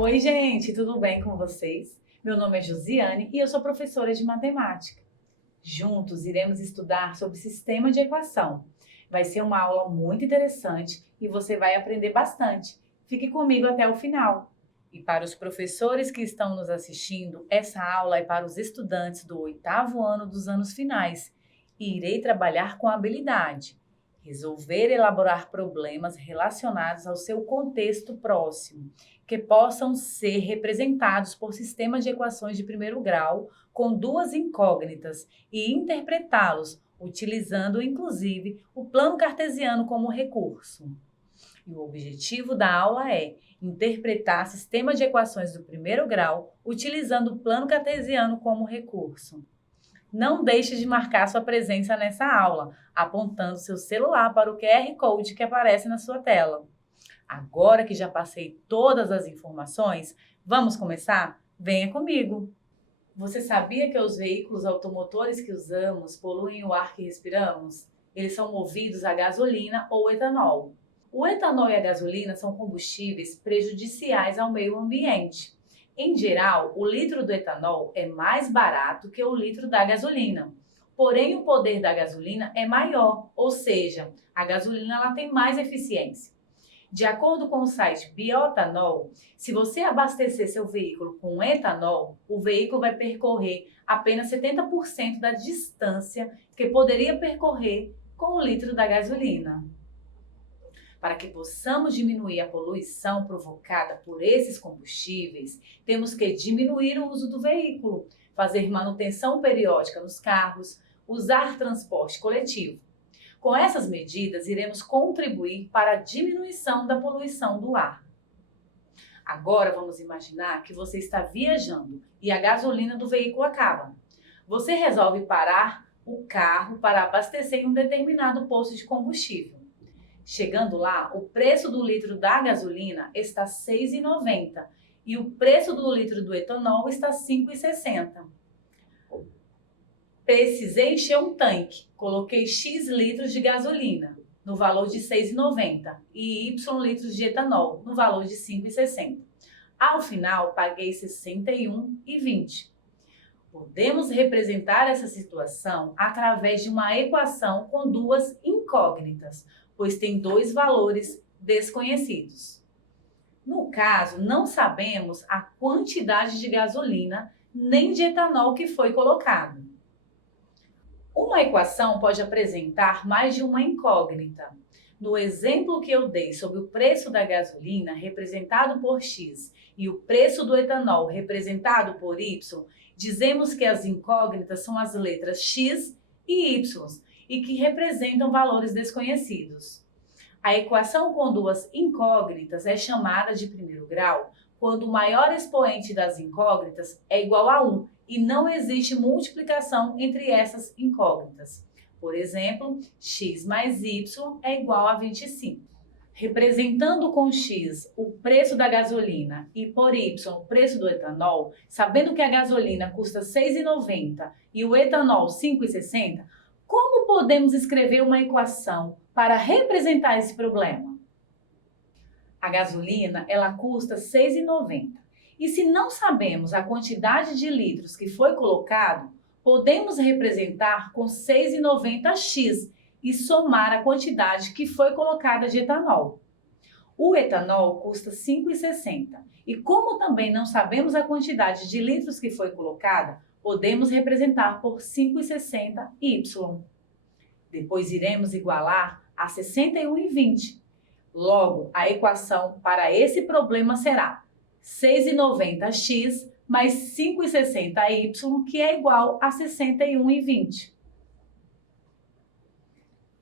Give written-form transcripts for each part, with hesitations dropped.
Oi, gente, tudo bem com vocês? Meu nome é Josiane e eu sou professora de matemática. Juntos iremos estudar sobre sistema de equação. Vai ser uma aula muito interessante e você vai aprender bastante. Fique comigo até o final. E para os professores que estão nos assistindo, essa aula é para os estudantes do 8º ano dos anos finais e irei trabalhar com habilidade. Resolver e elaborar problemas relacionados ao seu contexto próximo, que possam ser representados por sistemas de equações de primeiro grau com duas incógnitas e interpretá-los, utilizando inclusive o plano cartesiano como recurso. E o objetivo da aula é interpretar sistemas de equações do primeiro grau utilizando o plano cartesiano como recurso. Não deixe de marcar sua presença nessa aula, apontando seu celular para o QR Code que aparece na sua tela. Agora que já passei todas as informações, vamos começar? Venha comigo! Você sabia que os veículos automotores que usamos poluem o ar que respiramos? Eles são movidos a gasolina ou etanol. O etanol e a gasolina são combustíveis prejudiciais ao meio ambiente. Em geral, o litro do etanol é mais barato que o litro da gasolina. Porém, o poder da gasolina é maior, ou seja, a gasolina ela tem mais eficiência. De acordo com o site Biotanol, se você abastecer seu veículo com etanol, o veículo vai percorrer apenas 70% da distância que poderia percorrer com o litro da gasolina. Para que possamos diminuir a poluição provocada por esses combustíveis, temos que diminuir o uso do veículo, fazer manutenção periódica nos carros, usar transporte coletivo. Com essas medidas, iremos contribuir para a diminuição da poluição do ar. Agora vamos imaginar que você está viajando e a gasolina do veículo acaba. Você resolve parar o carro para abastecer em um determinado posto de combustível. Chegando lá, o preço do litro da gasolina está R$ 6,90 e o preço do litro do etanol está R$ 5,60. Precisei encher um tanque, coloquei X litros de gasolina, no valor de R$ 6,90 e Y litros de etanol, no valor de R$ 5,60. Ao final, paguei R$ 61,20. Podemos representar essa situação através de uma equação com duas incógnitas, pois tem dois valores desconhecidos. No caso, não sabemos a quantidade de gasolina nem de etanol que foi colocado. Uma equação pode apresentar mais de uma incógnita. No exemplo que eu dei sobre o preço da gasolina, representado por X, e o preço do etanol, representado por Y, dizemos que as incógnitas são as letras X e Y, e que representam valores desconhecidos. A equação com duas incógnitas é chamada de primeiro grau quando o maior expoente das incógnitas é igual a 1 e não existe multiplicação entre essas incógnitas. Por exemplo, x mais y é igual a 25. Representando com x o preço da gasolina e por y o preço do etanol, sabendo que a gasolina custa R$ 6,90 e o etanol R$ 5,60, como podemos escrever uma equação para representar esse problema? A gasolina ela custa R$ 6,90 e se não sabemos a quantidade de litros que foi colocado, podemos representar com 6,90x e somar a quantidade que foi colocada de etanol. O etanol custa R$ 5,60 e como também não sabemos a quantidade de litros que foi colocada, podemos representar por 5,60y. Depois iremos igualar a 61,20. Logo, a equação para esse problema será 6,90x mais 5,60y, que é igual a 61,20.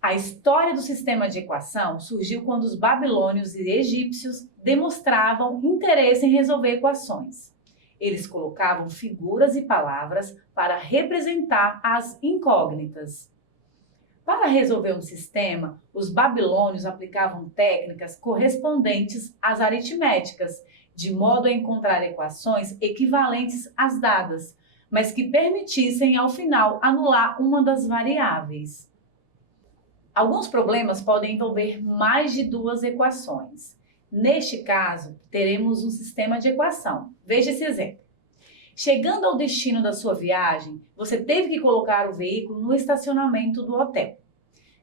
A história do sistema de equação surgiu quando os babilônios e egípcios demonstravam interesse em resolver equações. Eles colocavam figuras e palavras para representar as incógnitas. Para resolver um sistema, os babilônios aplicavam técnicas correspondentes às aritméticas, de modo a encontrar equações equivalentes às dadas, mas que permitissem, ao final, anular uma das variáveis. Alguns problemas podem envolver mais de duas equações. Neste caso, teremos um sistema de equação. Veja esse exemplo. Chegando ao destino da sua viagem, você teve que colocar o veículo no estacionamento do hotel.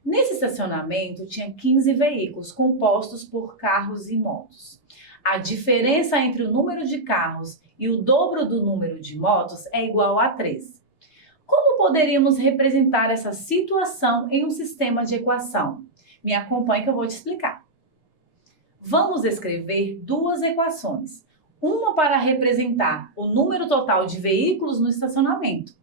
Nesse estacionamento tinha 15 veículos compostos por carros e motos. A diferença entre o número de carros e o dobro do número de motos é igual a 3. Como poderíamos representar essa situação em um sistema de equação? Me acompanhe que eu vou te explicar. Vamos escrever duas equações. Uma para representar o número total de veículos no estacionamento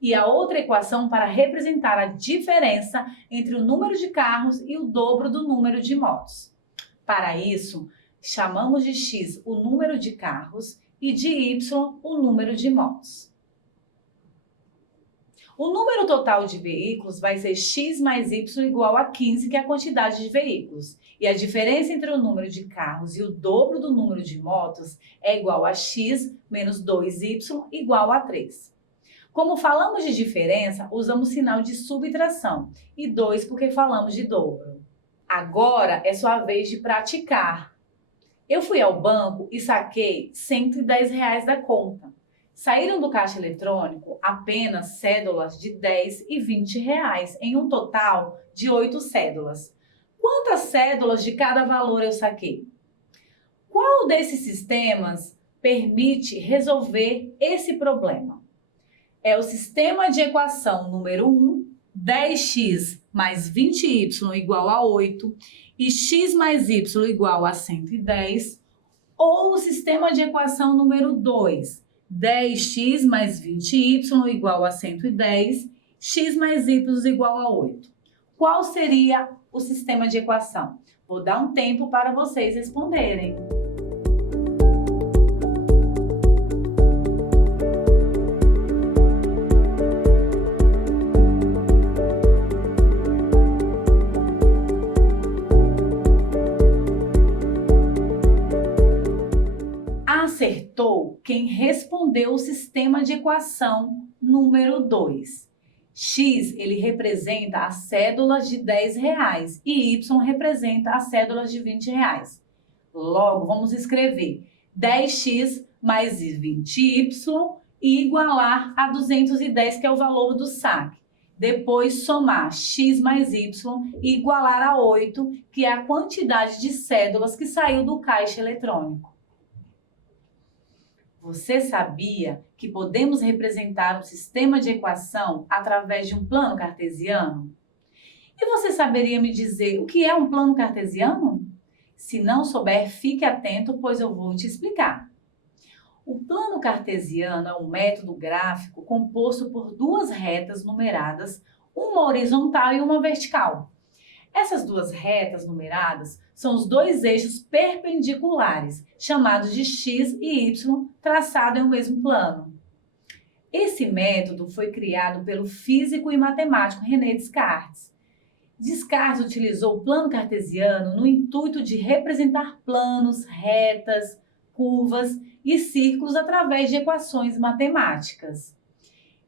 e a outra equação para representar a diferença entre o número de carros e o dobro do número de motos. Para isso, chamamos de x o número de carros e de y o número de motos. O número total de veículos vai ser x mais y igual a 15, que é a quantidade de veículos. E a diferença entre o número de carros e o dobro do número de motos é igual a x menos 2y igual a 3. Como falamos de diferença, usamos sinal de subtração e 2 porque falamos de dobro. Agora é sua vez de praticar. Eu fui ao banco e saquei R$110 da conta. Saíram do caixa eletrônico apenas cédulas de R$10 e R$20, em um total de 8 cédulas. Quantas cédulas de cada valor eu saquei? Qual desses sistemas permite resolver esse problema? É o sistema de equação número 1, 10x mais 20y igual a 8 e x mais y igual a 110, ou o sistema de equação número 2, 10x mais 20y igual a 110, x mais y igual a 8. Qual seria o sistema de equação? Vou dar um tempo para vocês responderem. Acertou quem respondeu o sistema de equação número 2. X, ele representa as cédulas de R$10 e Y representa as cédulas de R$20. Logo, vamos escrever 10x mais 20y e igualar a 210, que é o valor do saque. Depois, somar x mais y e igualar a 8, que é a quantidade de cédulas que saiu do caixa eletrônico. Você sabia que podemos representar um sistema de equação através de um plano cartesiano? E você saberia me dizer o que é um plano cartesiano? Se não souber, fique atento, pois eu vou te explicar. O plano cartesiano é um método gráfico composto por duas retas numeradas, uma horizontal e uma vertical. Essas duas retas numeradas são os dois eixos perpendiculares, chamados de x e y, traçados em um mesmo plano. Esse método foi criado pelo físico e matemático René Descartes. Descartes utilizou o plano cartesiano no intuito de representar planos, retas, curvas e círculos através de equações matemáticas.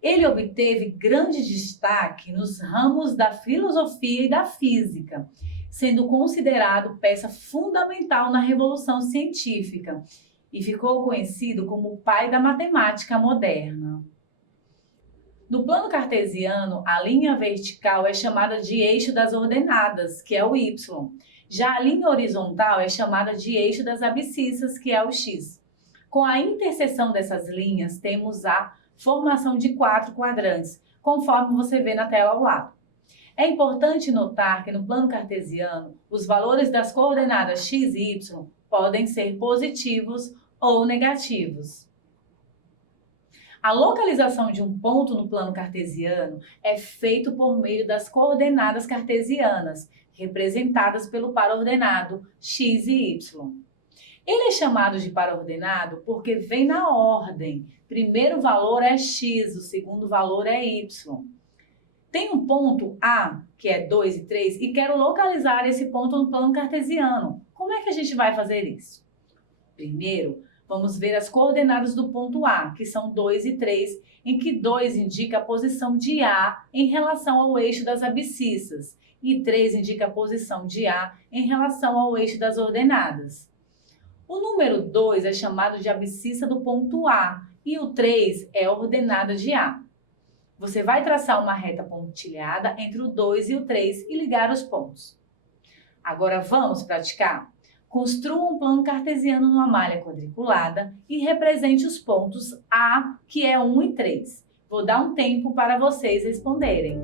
Ele obteve grande destaque nos ramos da filosofia e da física, sendo considerado peça fundamental na Revolução Científica e ficou conhecido como o pai da matemática moderna. No plano cartesiano, a linha vertical é chamada de eixo das ordenadas, que é o y. Já a linha horizontal é chamada de eixo das abscissas, que é o x. Com a interseção dessas linhas, temos a formação de 4 quadrantes, conforme você vê na tela ao lado. É importante notar que no plano cartesiano, os valores das coordenadas x e y podem ser positivos ou negativos. A localização de um ponto no plano cartesiano é feito por meio das coordenadas cartesianas, representadas pelo par ordenado x e y. Ele é chamado de par ordenado porque vem na ordem. Primeiro valor é x, o segundo valor é y. Tem um ponto A, que é 2 e 3, e quero localizar esse ponto no plano cartesiano. Como é que a gente vai fazer isso? Primeiro, vamos ver as coordenadas do ponto A, que são 2 e 3, em que 2 indica a posição de A em relação ao eixo das abscissas e 3 indica a posição de A em relação ao eixo das ordenadas. O número 2 é chamado de abscissa do ponto A e o 3 é a ordenada de A. Você vai traçar uma reta pontilhada entre o 2 e o 3 e ligar os pontos. Agora vamos praticar? Construa um plano cartesiano numa malha quadriculada e represente os pontos A, que é 1 e 3. Vou dar um tempo para vocês responderem.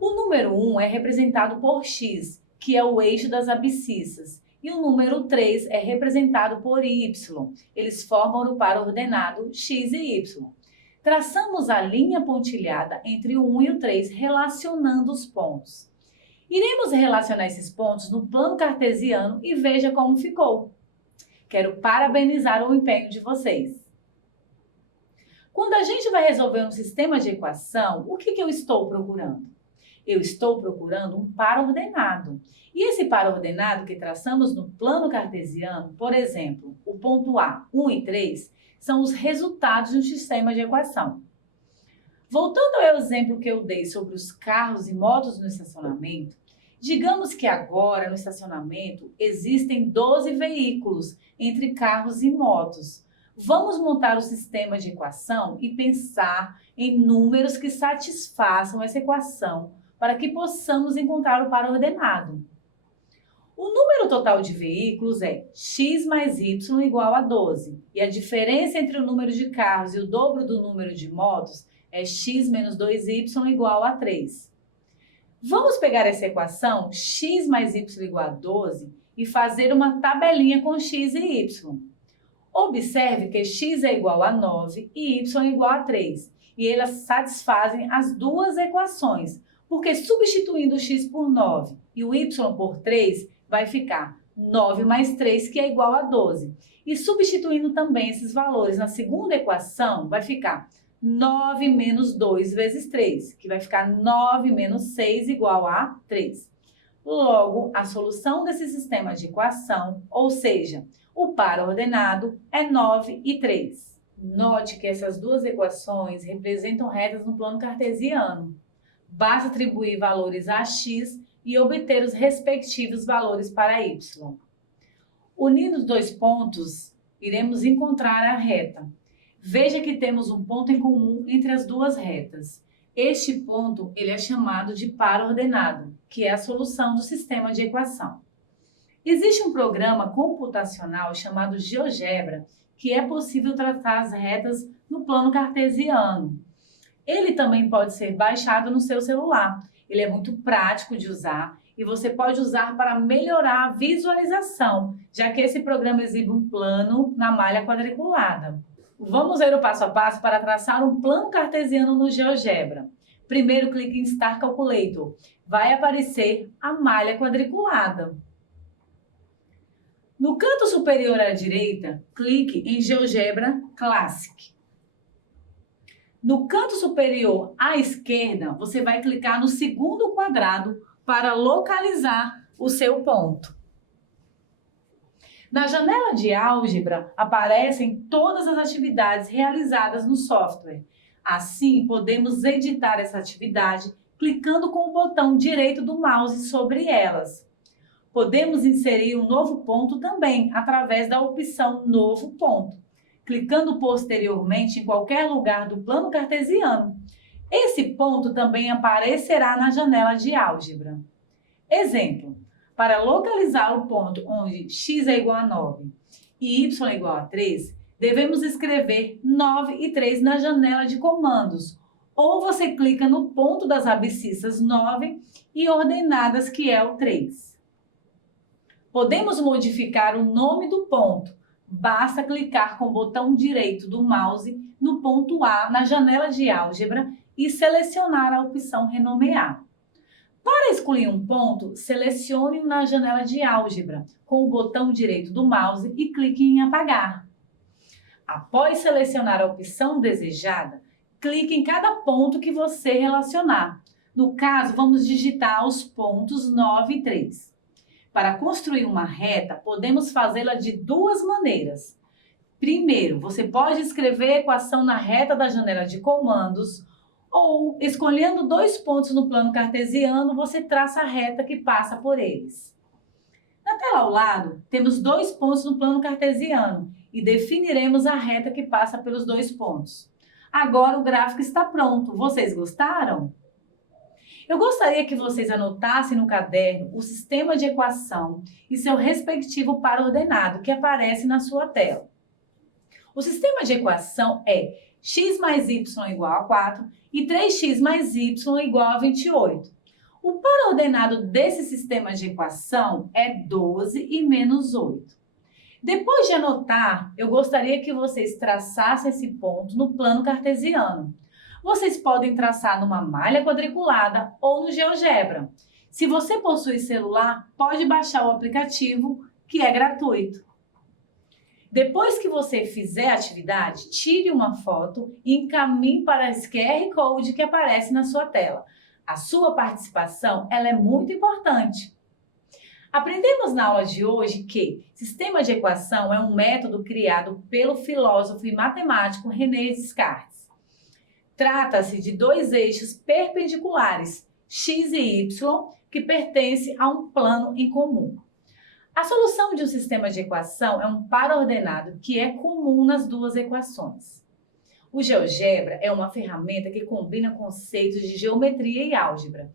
O número 1 é representado por x, que é o eixo das abscissas, e o número 3 é representado por y. Eles formam o par ordenado x e y. Traçamos a linha pontilhada entre o 1 e o 3, relacionando os pontos. Iremos relacionar esses pontos no plano cartesiano e veja como ficou. Quero parabenizar o empenho de vocês. Quando a gente vai resolver um sistema de equação, o que eu estou procurando? Eu estou procurando um par ordenado. E esse par ordenado que traçamos no plano cartesiano, por exemplo, o ponto A, 1 e 3, são os resultados de um sistema de equação. Voltando ao exemplo que eu dei sobre os carros e motos no estacionamento, digamos que agora no estacionamento existem 12 veículos entre carros e motos. Vamos montar o sistema de equação e pensar em números que satisfaçam essa equação para que possamos encontrar o par ordenado. O número total de veículos é x mais y igual a 12. E a diferença entre o número de carros e o dobro do número de motos é x menos 2y igual a 3. Vamos pegar essa equação x mais y igual a 12 e fazer uma tabelinha com x e y. Observe que x é igual a 9 e y é igual a 3. E elas satisfazem as duas equações, porque substituindo o x por 9 e o y por 3, vai ficar 9 mais 3, que é igual a 12. E substituindo também esses valores na segunda equação, vai ficar 9 menos 2 vezes 3, que vai ficar 9 menos 6 igual a 3. Logo, a solução desse sistema de equação, ou seja, o par ordenado, é 9 e 3. Note que essas duas equações representam retas no plano cartesiano. Basta atribuir valores a x e obter os respectivos valores para y. Unindo os dois pontos, iremos encontrar a reta. Veja que temos um ponto em comum entre as duas retas. Este ponto ele é chamado de par ordenado, que é a solução do sistema de equação. Existe um programa computacional chamado GeoGebra, que é possível tratar as retas no plano cartesiano. Ele também pode ser baixado no seu celular. Ele é muito prático de usar e você pode usar para melhorar a visualização, já que esse programa exibe um plano na malha quadriculada. Vamos ver o passo a passo para traçar um plano cartesiano no GeoGebra. Primeiro, clique em Start Calculator. Vai aparecer a malha quadriculada. No canto superior à direita, clique em GeoGebra Classic. No canto superior à esquerda, você vai clicar no segundo quadrado para localizar o seu ponto. Na janela de álgebra, aparecem todas as atividades realizadas no software. Assim, podemos editar essa atividade clicando com o botão direito do mouse sobre elas. Podemos inserir um novo ponto também, através da opção Novo Ponto, clicando posteriormente em qualquer lugar do plano cartesiano. Esse ponto também aparecerá na janela de álgebra. Exemplo, para localizar o ponto onde x é igual a 9 e y é igual a 3, devemos escrever 9 e 3 na janela de comandos, ou você clica no ponto das abscissas 9 e ordenadas, que é o 3. Podemos modificar o nome do ponto. Basta clicar com o botão direito do mouse no ponto A na janela de álgebra e selecionar a opção Renomear. Para excluir um ponto, selecione-o na janela de álgebra com o botão direito do mouse e clique em Apagar. Após selecionar a opção desejada, clique em cada ponto que você relacionar. No caso, vamos digitar os pontos 9 e 3. Para construir uma reta, podemos fazê-la de duas maneiras. Primeiro, você pode escrever a equação na reta da janela de comandos ou, escolhendo 2 pontos no plano cartesiano, você traça a reta que passa por eles. Na tela ao lado, temos 2 pontos no plano cartesiano e definiremos a reta que passa pelos 2 pontos. Agora o gráfico está pronto. Vocês gostaram? Eu gostaria que vocês anotassem no caderno o sistema de equação e seu respectivo par ordenado que aparece na sua tela. O sistema de equação é x mais y igual a 4 e 3x mais y igual a 28. O par ordenado desse sistema de equação é 12 e menos 8. Depois de anotar, eu gostaria que vocês traçassem esse ponto no plano cartesiano. Vocês podem traçar numa malha quadriculada ou no GeoGebra. Se você possui celular, pode baixar o aplicativo, que é gratuito. Depois que você fizer a atividade, tire uma foto e encaminhe para esse QR Code que aparece na sua tela. A sua participação ela é muito importante. Aprendemos na aula de hoje que sistema de equação é um método criado pelo filósofo e matemático René Descartes. Trata-se de 2 eixos perpendiculares, x e y, que pertencem a um plano em comum. A solução de um sistema de equação é um par ordenado que é comum nas duas equações. O GeoGebra é uma ferramenta que combina conceitos de geometria e álgebra.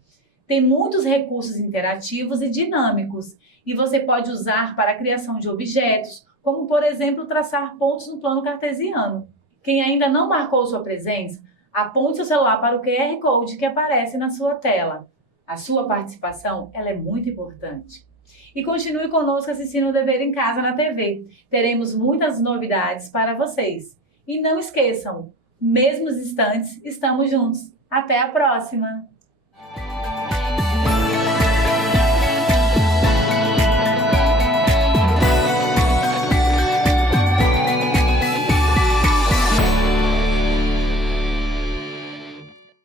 Tem muitos recursos interativos e dinâmicos e você pode usar para a criação de objetos, como por exemplo traçar pontos no plano cartesiano. Quem ainda não marcou sua presença, aponte seu celular para o QR Code que aparece na sua tela. A sua participação ela é muito importante. E continue conosco assistindo o Dever em Casa na TV. Teremos muitas novidades para vocês. E não esqueçam, mesmo os instantes, estamos juntos. Até a próxima!